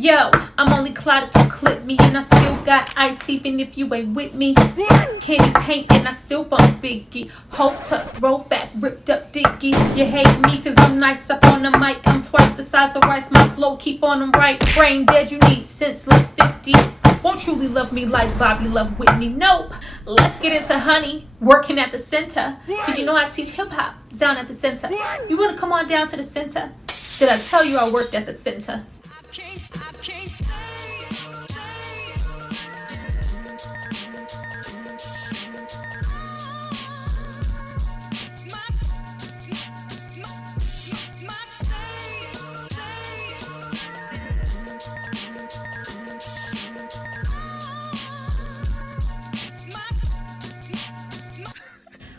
Yo, I'm only cloud if you clip me, and I still got ice even if you ain't with me. Candy paint and I still bump Biggie. Hold up, throwback, ripped up diggies. You hate me cause I'm nice up on the mic. I'm twice the size of rice, my flow keep on them right. Brain dead, you need sense like 50. Won't truly love me like Bobby loved Whitney. Nope. Let's get into honey, working at the center. Cause you know I teach hip hop down at the center. You wanna come on down to the center? Did I tell you I worked at the center? I can't stay.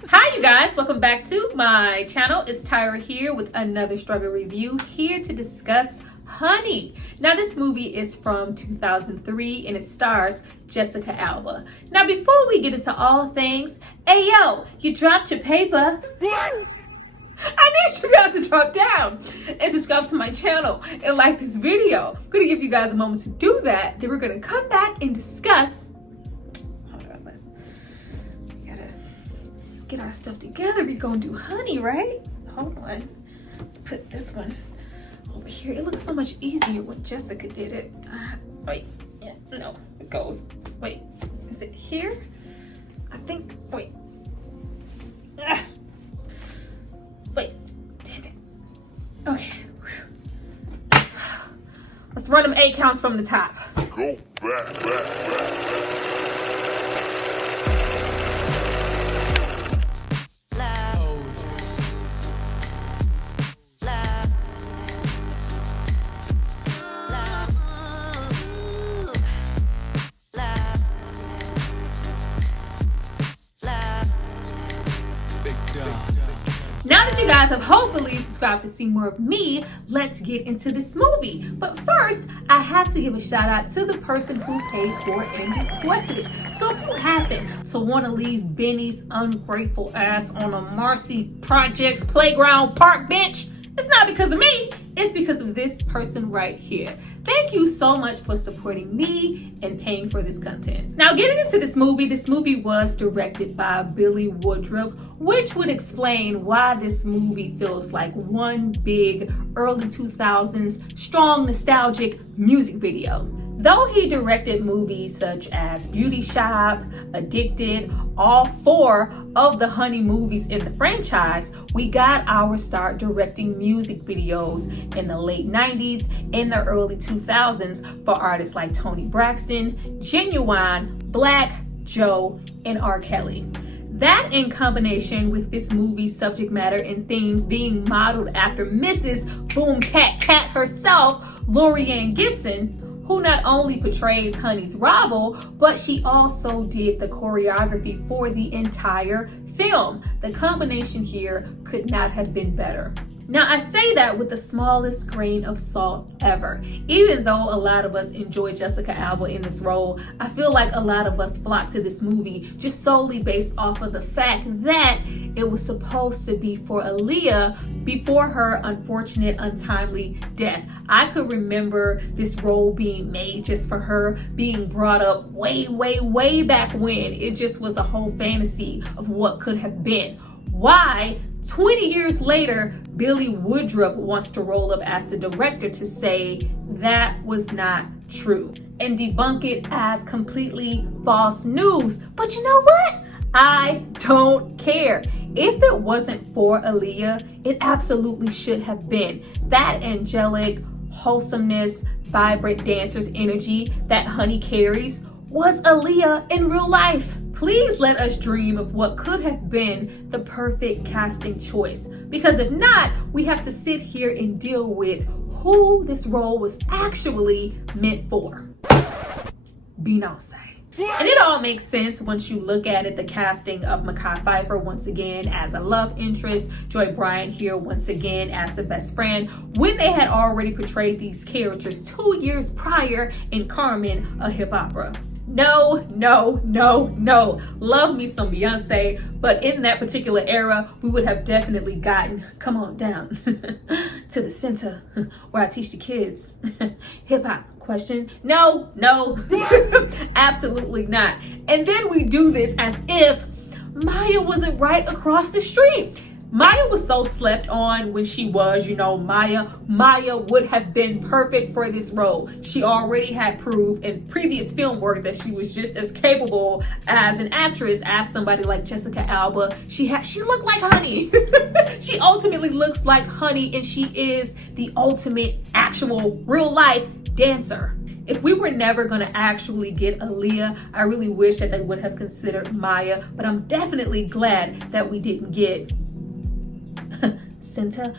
Hi you guys, welcome back to my channel. It's Tyra here with another struggle review, here to discuss Honey. Now this movie is from 2003 and it stars Jessica Alba. Now before we get into all things, hey yo, you dropped your paper. I need you guys to drop down and subscribe to my channel and like this video. I'm gonna give you guys a moment to do that. Then we're gonna come back and discuss. Hold on, we gotta get our stuff together. We're gonna do Honey, right? Hold on, let's put this one over here. It looks so much easier when Jessica did it. Wait, yeah, no, it goes. Wait, is it here? I think, wait. Wait, damn it. Okay. Let's run them 8 counts from the top. Go back. Now that you guys have hopefully subscribed to see more of me, let's get into this movie. But first, I have to give a shout out to the person who paid for it and requested it. So if you happen to want to leave Benny's ungrateful ass on a Marcy Projects playground park bench, it's not because of me, it's because of this person right here. Thank you so much for supporting me and paying for this content. Now getting into this movie was directed by Billie Woodruff, which would explain why this movie feels like one big early 2000s strong nostalgic music video. Though he directed movies such as Beauty Shop, Addicted, all 4 of the Honey movies in the franchise, we got our start directing music videos in the late 90s and the early 2000s for artists like Toni Braxton, Ginuwine, Blaque, Joe, and R. Kelly. That in combination with this movie's subject matter and themes being modeled after Mrs. Boom Cat herself, Lorianne Gibson, who not only portrays Honey's rival, but she also did the choreography for the entire film. The combination here could not have been better. Now I say that with the smallest grain of salt ever. Even though a lot of us enjoy Jessica Alba in this role, I feel like a lot of us flocked to this movie just solely based off of the fact that it was supposed to be for Aaliyah before her unfortunate, untimely death. I could remember this role being made just for her, being brought up way back when. It just was a whole fantasy of what could have been. Why, 20 years later, Billie Woodruff wants to roll up as the director to say that was not true and debunk it as completely false news. But you know what? I don't care. If it wasn't for Aaliyah, it absolutely should have been. That angelic wholesomeness, vibrant dancer's energy that Honey carries was Aaliyah in real life. Please let us dream of what could have been the perfect casting choice. Because if not, we have to sit here and deal with who this role was actually meant for. Beyonce. And it all makes sense once you look at it. The casting of Mekhi Phifer once again as a love interest, Joy Bryant here once again as the best friend, when they had already portrayed these characters 2 years prior in Carmen, a hip opera. No. Love me some Beyonce, but in that particular era, we would have definitely gotten, come on down to the center where I teach the kids hip hop. Question? No, absolutely not. And then we do this as if Maya wasn't right across the street. Maya was so slept on when she was, Maya would have been perfect for this role. She already had proved in previous film work that she was just as capable as an actress as somebody like Jessica Alba. She looked like Honey. She ultimately looks like Honey, and she is the ultimate actual real life dancer. If we were never going to actually get Aaliyah, I really wish that they would have considered Maya, but I'm definitely glad that we didn't get Cinta.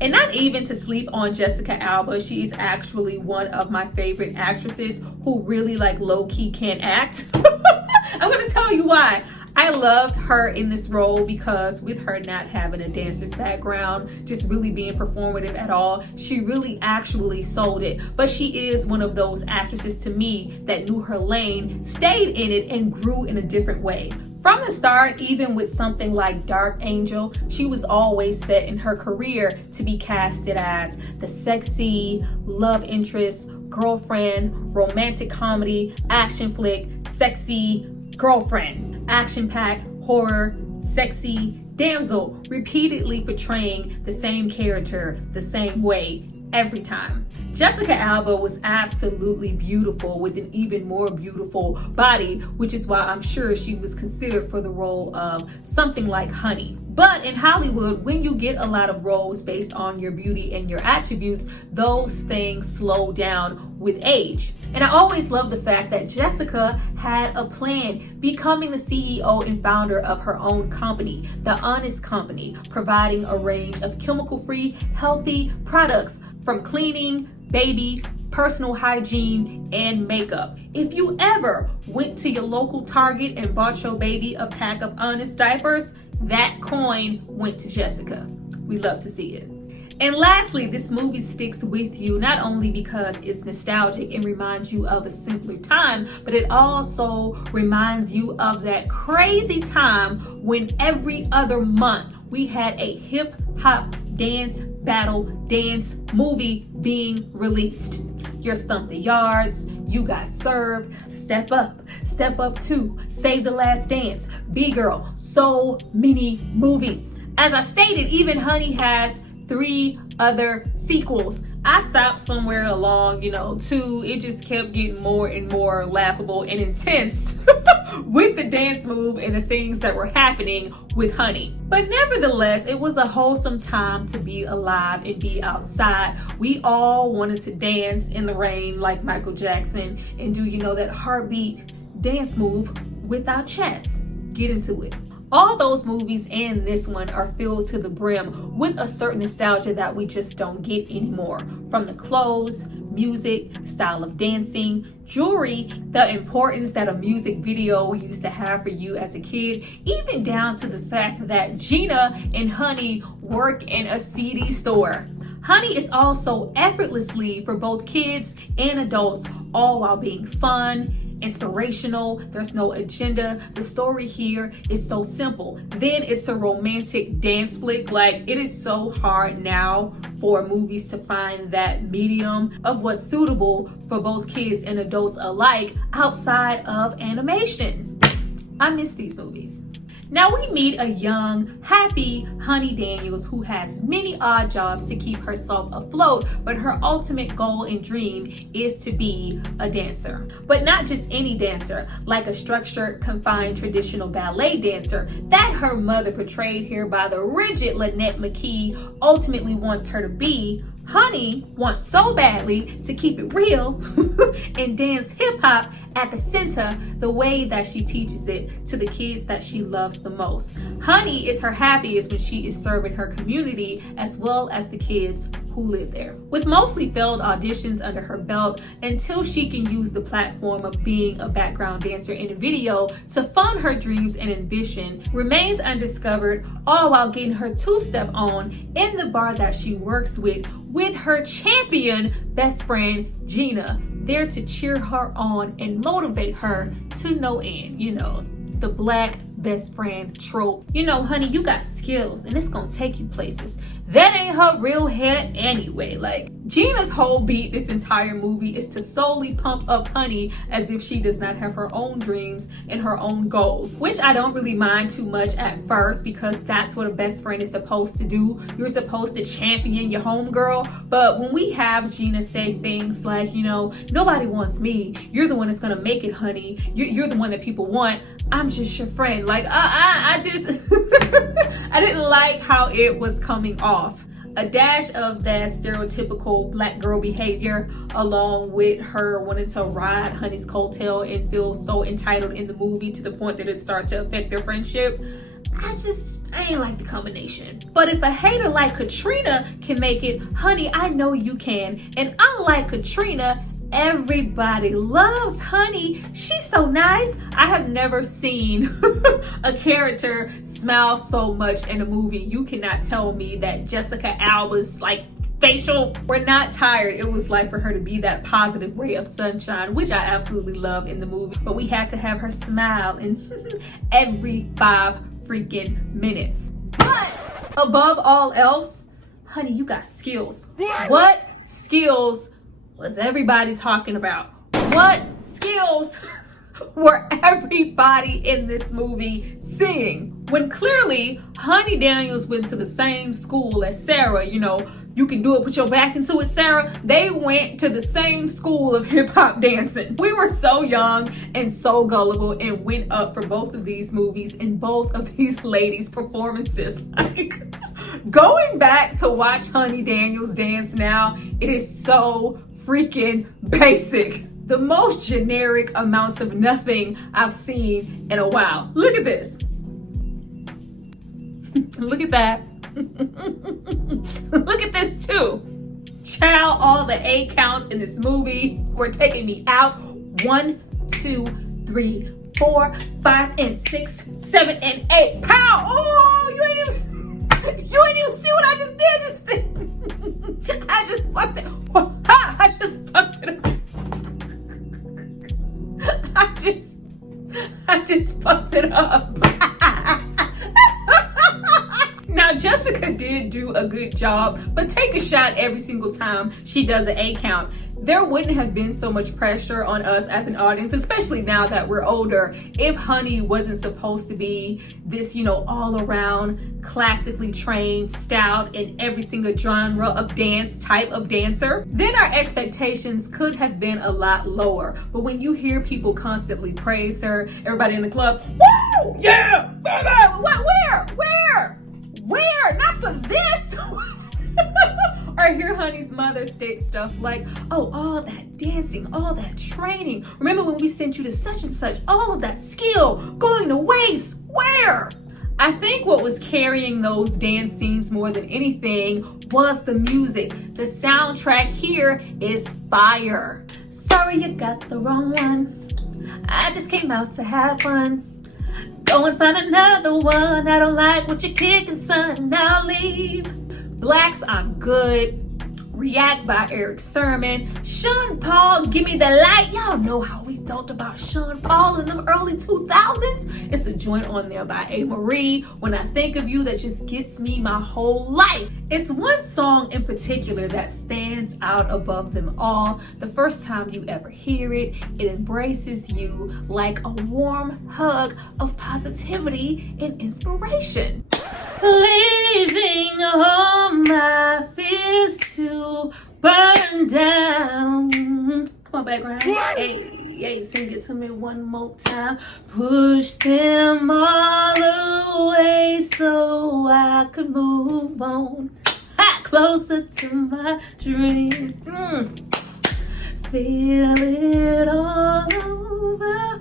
And not even to sleep on Jessica Alba, she's actually one of my favorite actresses who really low-key can't act. I'm gonna tell you why. I loved her in this role because with her not having a dancer's background, just really being performative at all, she really actually sold it. But she is one of those actresses to me that knew her lane, stayed in it, and grew in a different way. From the start, even with something like Dark Angel, she was always set in her career to be casted as the sexy love interest, girlfriend, romantic comedy, action flick, sexy girlfriend, action-packed horror, sexy damsel, repeatedly portraying the same character the same way every time. Jessica Alba was absolutely beautiful with an even more beautiful body, which is why I'm sure she was considered for the role of something like Honey. But in Hollywood, when you get a lot of roles based on your beauty and your attributes, those things slow down with age. And I always love the fact that Jessica had a plan, becoming the CEO and founder of her own company, The Honest Company, providing a range of chemical-free, healthy products from cleaning, baby, personal hygiene, and makeup. If you ever went to your local Target and bought your baby a pack of Honest diapers, that coin went to Jessica. We love to see it. And lastly, this movie sticks with you not only because it's nostalgic and reminds you of a simpler time, but it also reminds you of that crazy time when every other month we had a hip hop dance battle dance movie being released. Your Stump the Yards, You Got Served, Step Up 2, Save the Last Dance, B-Girl, so many movies. As I stated, even Honey has 3 other sequels. I stopped somewhere along, 2. It just kept getting more and more laughable and intense with the dance move and the things that were happening with Honey. But nevertheless, it was a wholesome time to be alive and be outside. We all wanted to dance in the rain like Michael Jackson and do, that heartbeat dance move with our chest. Get into it. All those movies and this one are filled to the brim with a certain nostalgia that we just don't get anymore. From the clothes, music, style of dancing, jewelry, the importance that a music video used to have for you as a kid, even down to the fact that Gina and Honey work in a CD store. Honey is also effortlessly for both kids and adults, all while being fun, inspirational. There's no agenda. The story here is so simple. Then it's a romantic dance flick. It is so hard now for movies to find that medium of what's suitable for both kids and adults alike outside of animation. I miss these movies. Now we meet a young, happy Honey Daniels who has many odd jobs to keep herself afloat, but her ultimate goal and dream is to be a dancer. But not just any dancer, like a structured, confined, traditional ballet dancer that her mother, portrayed here by the rigid Lynette McKee, ultimately wants her to be. Honey wants so badly to keep it real and dance hip hop at the center the way that she teaches it to the kids that she loves the most. Honey is her happiest when she is serving her community as well as the kids who live there. With mostly failed auditions under her belt, until she can use the platform of being a background dancer in a video to fund her dreams and ambition, remains undiscovered, all while getting her two-step on in the bar that she works with her champion best friend Gina, there to cheer her on and motivate her to no end. The Blaque best friend trope. You know, honey, you got skills and it's gonna take you places. That ain't her real head anyway. Like, Gina's whole beat this entire movie is to solely pump up Honey as if she does not have her own dreams and her own goals, which I don't really mind too much at first, because that's what a best friend is supposed to do. You're supposed to champion your homegirl. But when we have Gina say things like, you know, nobody wants me, you're the one that's gonna make it, honey, you're the one that people want, I'm just your friend. Like, I just I didn't like how it was coming off. A dash of that stereotypical black girl behavior, along with her wanting to ride Honey's coattail and feel so entitled in the movie to the point that it starts to affect their friendship. I ain't like the combination. But if a hater like Katrina can make it, honey, I know you can. And unlike Katrina, everybody loves Honey. She's so nice. I have never seen a character smile so much in a movie. You cannot tell me that Jessica Alba's like facial were not tired. It was like for her to be that positive ray of sunshine, which I absolutely love in the movie. But we had to have her smile in every 5 freaking minutes. But above all else, honey, you got skills. What skills was everybody talking about? What skills were everybody in this movie seeing? When clearly Honey Daniels went to the same school as Sarah, you know, you can do it, put your back into it, Sarah. They went to the same school of hip hop dancing. We were so young and so gullible and went up for both of these movies and both of these ladies' performances. Like, going back to watch Honey Daniels dance now, it is so freaking basic. The most generic amounts of nothing I've seen in a while. Look at this. Look at that. Look at this too. Child, all the A counts in this movie were taking me out. 1, 2, 3, 4, 5, and 6, 7, and 8. Pow! Oh, you ain't even see what I just did. I just fucked it. I just fucked it up. I just fucked it up. Now, Jessica did do a good job, but take a shot every single time she does an A count. There wouldn't have been so much pressure on us as an audience, especially now that we're older, if Honey wasn't supposed to be this, you know, all around classically trained, stout in every single genre of dance type of dancer. Then our expectations could have been a lot lower. But when you hear people constantly praise her, everybody in the club, woo, yeah, where? Not for this. Or hear Honey's mother state stuff like, oh, all that dancing, all that training. Remember when we sent you to such and such, all of that skill going to waste. Where? I think what was carrying those dance scenes more than anything was the music. The soundtrack here is fire. Sorry you got the wrong one. I just came out to have fun. Go and find another one. I don't like what you're kicking, son. Now leave. Blaque's I'm Good. React by Eric Sermon. Sean Paul, Give Me the Light. Y'all know how we felt about Sean Paul in the early 2000s. It's a joint on there by A. Marie. When I Think of You, that just gets me my whole life. It's one song in particular that stands out above them all. The first time you ever hear it, it embraces you like a warm hug of positivity and inspiration. Leaving all my fears to burn down. Come on, background. Hey, sing it to me one more time. Push them all away so I could move on. Closer to my dreams. Feel it all over.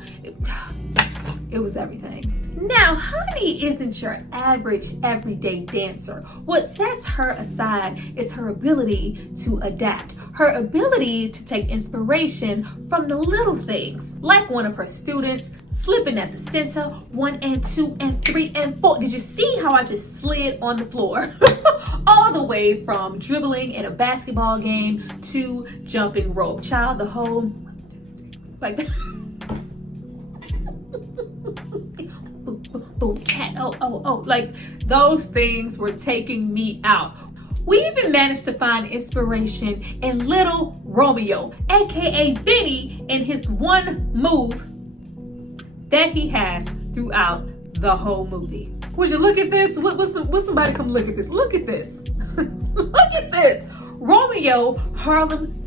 It was everything. Now, Honey isn't your average everyday dancer. What sets her aside is her ability to adapt, her ability to take inspiration from the little things, like one of her students slipping at the center, 1 and 2 and 3 and 4. Did you see how I just slid on the floor? All the way from dribbling in a basketball game to jumping rope. Child, the whole, like oh. Like, those things were taking me out. We even managed to find inspiration in Little Romeo, aka Benny, and his one move that he has throughout the whole movie. Would you look at this? Would somebody come look at this? Look at this. Look at this. Romeo, Harlem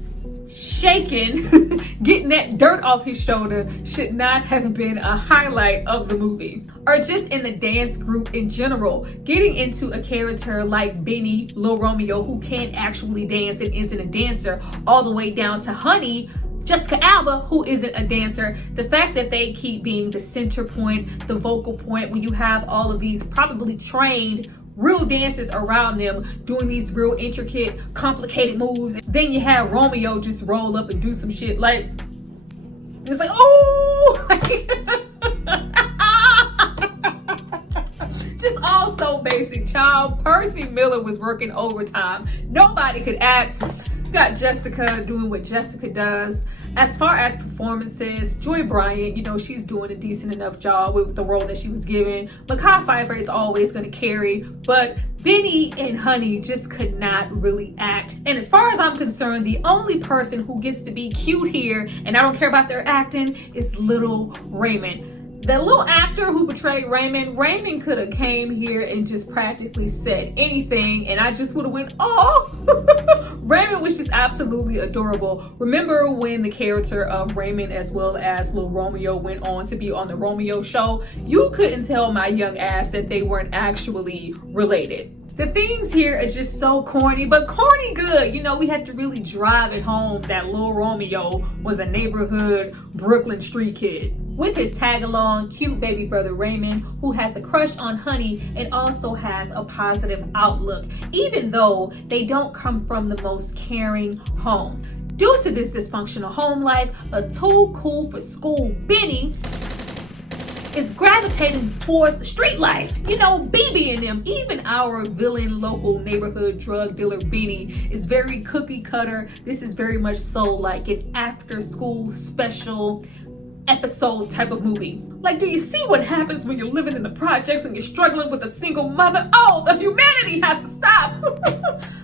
shaking, getting that dirt off his shoulder should not have been a highlight of the movie. Or just in the dance group in general, getting into a character like Benny, Lil Romeo, who can't actually dance and isn't a dancer, all the way down to Honey, Jessica Alba, who isn't a dancer. The fact that they keep being the center point, the vocal point, when you have all of these probably trained real dancers around them doing these real intricate, complicated moves. Then you have Romeo just roll up and do some shit like, it's like, oh! Just all so basic, child. Percy Miller was working overtime. Nobody could act. You got Jessica doing what Jessica does. As far as performances, Bryant, you know, she's doing a decent enough job with the role that she was given. Mekhi Phifer is always going to carry, but Benny and Honey just could not really act. And as far as I'm concerned, the only person who gets to be cute here, and I don't care about their acting, is little Raymond. The little actor who portrayed Raymond could have came here and just practically said anything, and I just would have went, oh! Raymond was just absolutely adorable. Remember when the character of Raymond as well as Lil Romeo went on to be on the Romeo show? You couldn't tell my young ass that they weren't actually related. The themes here are just so corny, but corny good. You know, we had to really drive it home that Lil Romeo was a neighborhood Brooklyn street kid. With his tag-along, cute baby brother Raymond, who has a crush on Honey and also has a positive outlook, even though they don't come from the most caring home. Due to this dysfunctional home life, a too cool for school Benny is gravitating towards the street life. You know, BB and them. Even our villain local neighborhood drug dealer Benny is very cookie cutter. This is very much so like an after school special episode type of movie. Like, do you see what happens when you're living in the projects and you're struggling with a single mother? Oh, the humanity has to stop.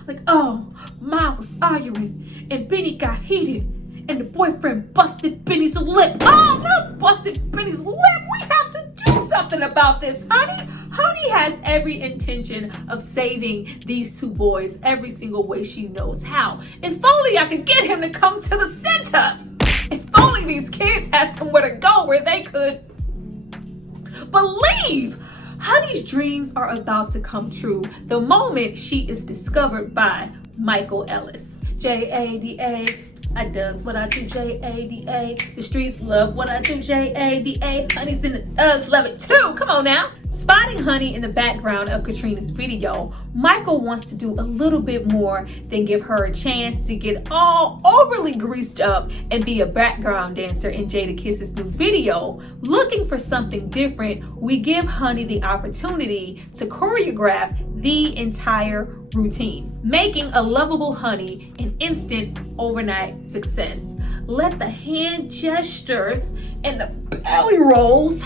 Like, oh, mom was arguing and Benny got heated and the boyfriend busted Benny's lip. Oh, not busted Benny's lip. We have to do something about this, Honey. Honey has every intention of saving these two boys every single way she knows how. If only I could get him to come to the center. If only these kids had somewhere to go where they could believe. Honey's dreams are about to come true the moment she is discovered by Michael Ellis. J-A-D-A. I does what I do, J-A-D-A. The streets love what I do, J-A-D-A. Honey's in the thugs love it too. Come on now. Spotting Honey in the background of Katrina's video, Michael wants to do a little bit more than give her a chance to get all overly greased up and be a background dancer in Jadakiss's new video. Looking for something different, we give Honey the opportunity to choreograph the entire routine, making a lovable Honey an instant overnight success. Let the hand gestures and the belly rolls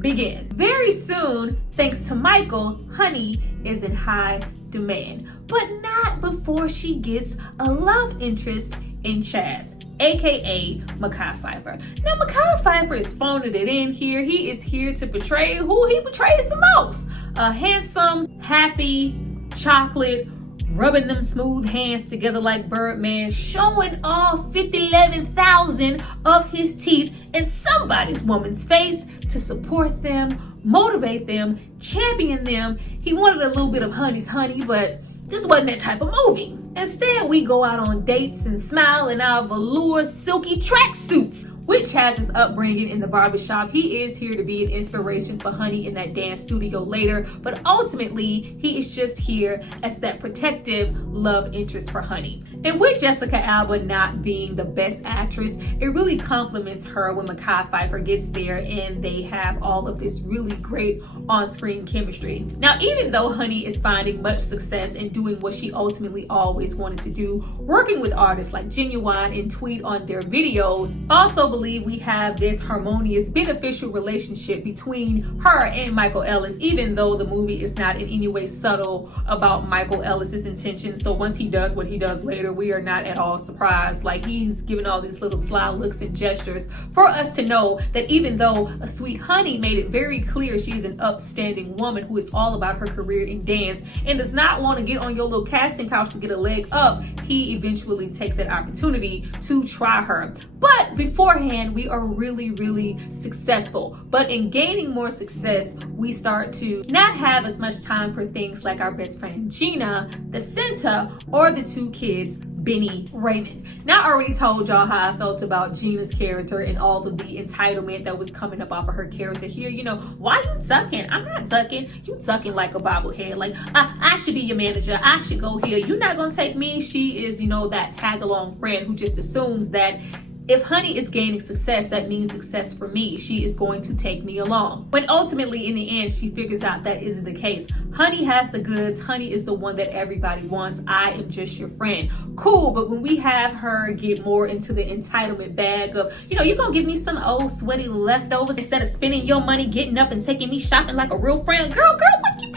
begin. Very soon, thanks to Michael, Honey is in high demand, but not before she gets a love interest in Chaz, aka Mekhi Phifer. Now, Mekhi Phifer is phoning it in here. He is here to portray who he portrays the most. A handsome, happy, chocolate, rubbing them smooth hands together like Birdman, showing all 11,000 of his teeth in somebody's woman's face to support them, motivate them, champion them. He wanted a little bit of Honey's honey, but this wasn't that type of movie. Instead, we go out on dates and smile in our velour silky tracksuits. With Chaz's upbringing in the barbershop, he is here to be an inspiration for Honey in that dance studio later, but ultimately, he is just here as that protective love interest for Honey. And with Jessica Alba not being the best actress, it really compliments her when Mekhi Phifer gets there and they have all of this really great on-screen chemistry. Now, even though Honey is finding much success in doing what she ultimately always wanted to do, working with artists like Ginuwine and Tweet on their videos, also believe we have this harmonious, beneficial relationship between her and Michael Ellis, even though the movie is not in any way subtle about Michael Ellis's intentions. So once he does what he does later, we are not at all surprised. Like, he's giving all these little sly looks and gestures for us to know that even though a sweet honey made it very clear she's an upstanding woman who is all about her career in dance and does not want to get on your little casting couch to get a leg up, he eventually takes that opportunity to try her. But beforehand, we are really successful. But in gaining more success, we start to not have as much time for things like our best friend Gina, the Santa, or the two kids, Benny, Raymond. Now, I already told y'all how I felt about Gina's character and all of the entitlement that was coming up off of her character here. You know, why you tucking? I'm not tucking. You tucking like a bobblehead. Like, I should be your manager. I should go here. You're not gonna take me. She is, you know, that tag-along friend who just assumes that if Honey is gaining success, that means success for me. She is going to take me along. When ultimately, in the end, she figures out that isn't the case. Honey has the goods. Honey is the one that everybody wants. I am just your friend. Cool, but when we have her get more into the entitlement bag of, you know, you're gonna give me some old sweaty leftovers instead of spending your money getting up and taking me shopping like a real friend. Girl, what you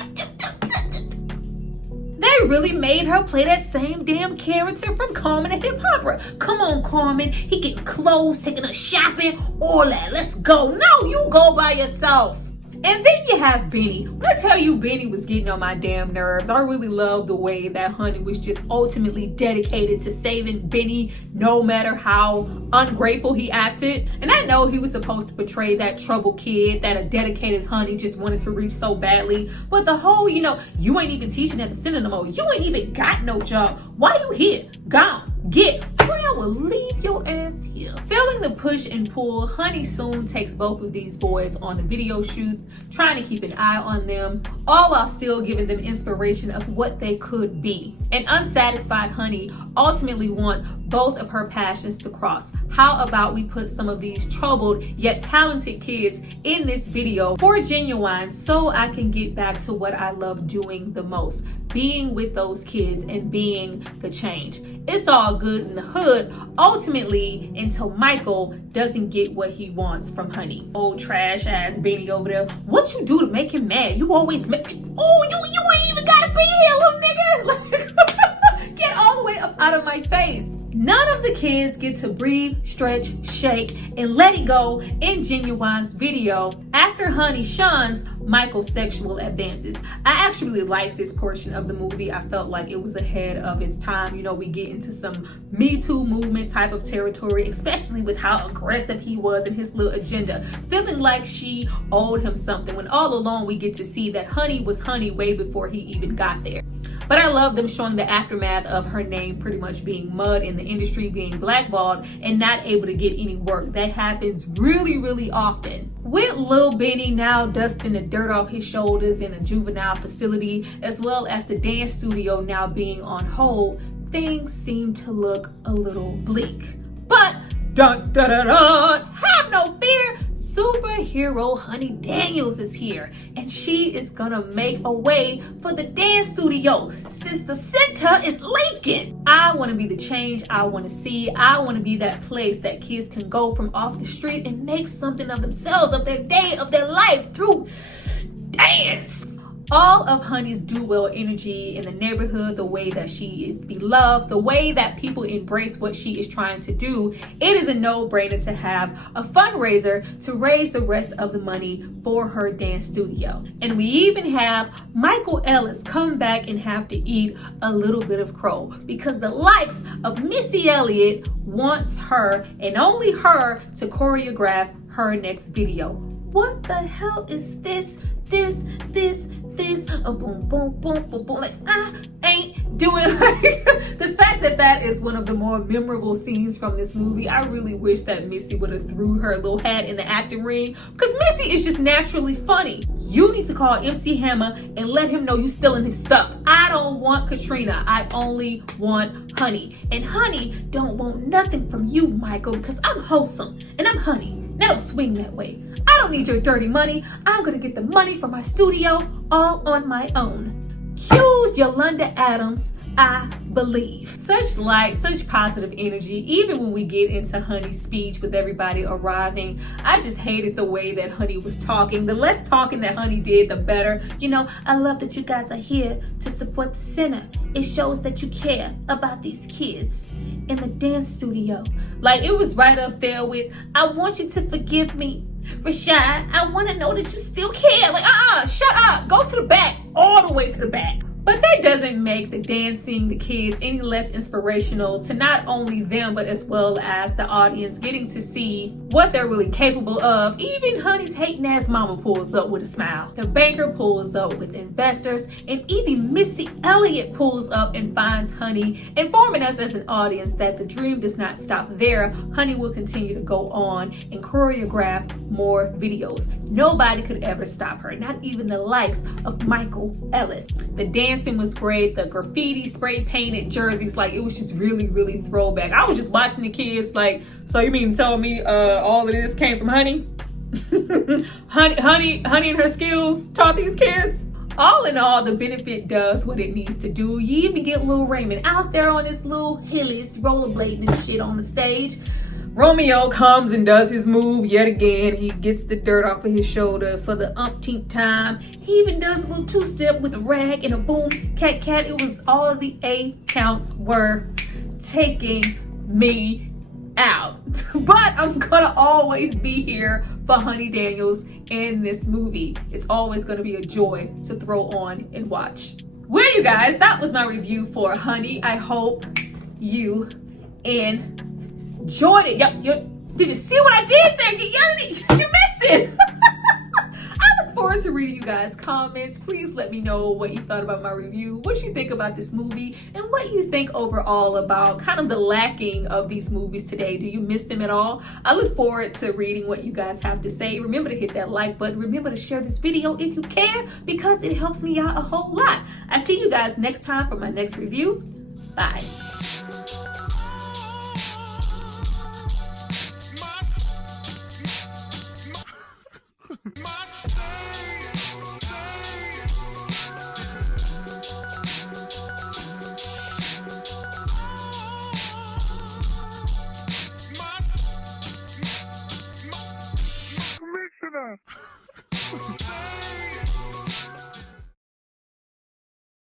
They really made her play that same damn character from Carmen and Hip Hopper. Come on, Carmen. He getting clothes, taking us shopping, all that. Let's go. No, you go by yourself. And then you have Benny. When I tell you Benny was getting on my damn nerves, I really love the way that Honey was just ultimately dedicated to saving Benny no matter how ungrateful he acted. And I know he was supposed to portray that troubled kid that a dedicated Honey just wanted to reach so badly. But the whole, you know, you ain't even teaching at the center no more. You ain't even got no job. Why you here? Gone. Get. Boy, I will leave your ass here. Feeling the push and pull, Honey soon takes both of these boys on the video shoots, trying to keep an eye on them, all while still giving them inspiration of what they could be. An unsatisfied Honey ultimately wants both of her passions to cross. How about we put some of these troubled yet talented kids in this video for Ginuwine so I can get back to what I love doing the most, being with those kids and being the change. It's all good in the hood, ultimately, until Michael doesn't get what he wants from Honey. Old trash ass Benny over there. What you do to make him mad? You always make, oh, you ain't even gotta be here, little nigga. Get all the way up out of my face. None of the kids get to breathe, stretch, shake, and let it go in Ginuwine's video after Honey shuns Michael's sexual advances. I actually like this portion of the movie. I felt like it was ahead of its time. You know, we get into some Me Too movement type of territory, especially with how aggressive he was in his little agenda, feeling like she owed him something, when all along we get to see that Honey was Honey way before he even got there. But I love them showing the aftermath of her name pretty much being mud in the industry, being blackballed and not able to get any work. That happens really often. With Lil Benny now dusting the dirt off his shoulders in a juvenile facility, as well as the dance studio now being on hold, things seem to look a little bleak. But dun dun dun dun, have no fear. Superhero Honey Daniels is here, and she is gonna make a way for the dance studio since the center is leaking. I want to be the change I want to see. I want to be that place that kids can go from off the street and make something of themselves, of their day, of their life through dance. All of Honey's do-well energy in the neighborhood, the way that she is beloved, the way that people embrace what she is trying to do, it is a no-brainer to have a fundraiser to raise the rest of the money for her dance studio. And we even have Michael Ellis come back and have to eat a little bit of crow because the likes of Missy Elliott wants her and only her to choreograph her next video. What the hell is this, boom, boom, boom, boom, boom, like, I ain't doing like, the fact that that is one of the more memorable scenes from this movie. I really wish that Missy would have threw her little hat in the acting ring, because Missy is just naturally funny. You need to call MC Hammer and let him know you stealing his stuff. I don't want Katrina, I only want Honey. And Honey don't want nothing from you, Michael, because I'm wholesome and I'm Honey. Now don't swing that way. I don't need your dirty money. I'm gonna get the money from my studio all on my own. Choose Yolanda Adams. I believe. Such light, such positive energy. Even when we get into Honey's speech with everybody arriving, I just hated the way that Honey was talking. The less talking that Honey did, the better. You know, I love that you guys are here to support the center. It shows that you care about these kids. In the dance studio, like, it was right up there with, I want you to forgive me, Rashad. I want to know that you still care. Like, shut up. Go to the back, all the way to the back. But that doesn't make the dancing, the kids, any less inspirational to not only them, but as well as the audience getting to see what they're really capable of. Even Honey's hating ass mama pulls up with a smile. The banker pulls up with investors, and even Missy Elliott pulls up and finds Honey, informing us as an audience that the dream does not stop there. Honey will continue to go on and choreograph more videos. Nobody could ever stop her, not even the likes of Michael Ellis. The dancing was great. The graffiti, spray painted jerseys, like, it was just really, really throwback. I was just watching the kids like, so you mean to tell me all of this came from Honey? Honey and her skills taught these kids? All in all, the benefit does what it needs to do. You even get Lil Raymond out there on his little hillies, rollerblading and shit on the stage. Romeo comes and does his move yet again. He gets the dirt off of his shoulder for the umpteenth time. He even does a little two-step with a rag and a boom, cat, cat. It was all of the A counts were taking me out. But I'm gonna always be here for Honey Daniels in this movie. It's always gonna be a joy to throw on and watch. Well, you guys, that was my review for Honey. I hope you enjoyed it. Did you see what I did there? You missed it. I look forward to reading you guys' comments. Please let me know what you thought about my review, what you think about this movie, and what you think overall about kind of the lacking of these movies today. Do you miss them at all? I look forward to reading what you guys have to say. Remember to hit that like button. Remember to share this video if you can, because it helps me out a whole lot. I see you guys next time for my next review. Bye. Commissioner!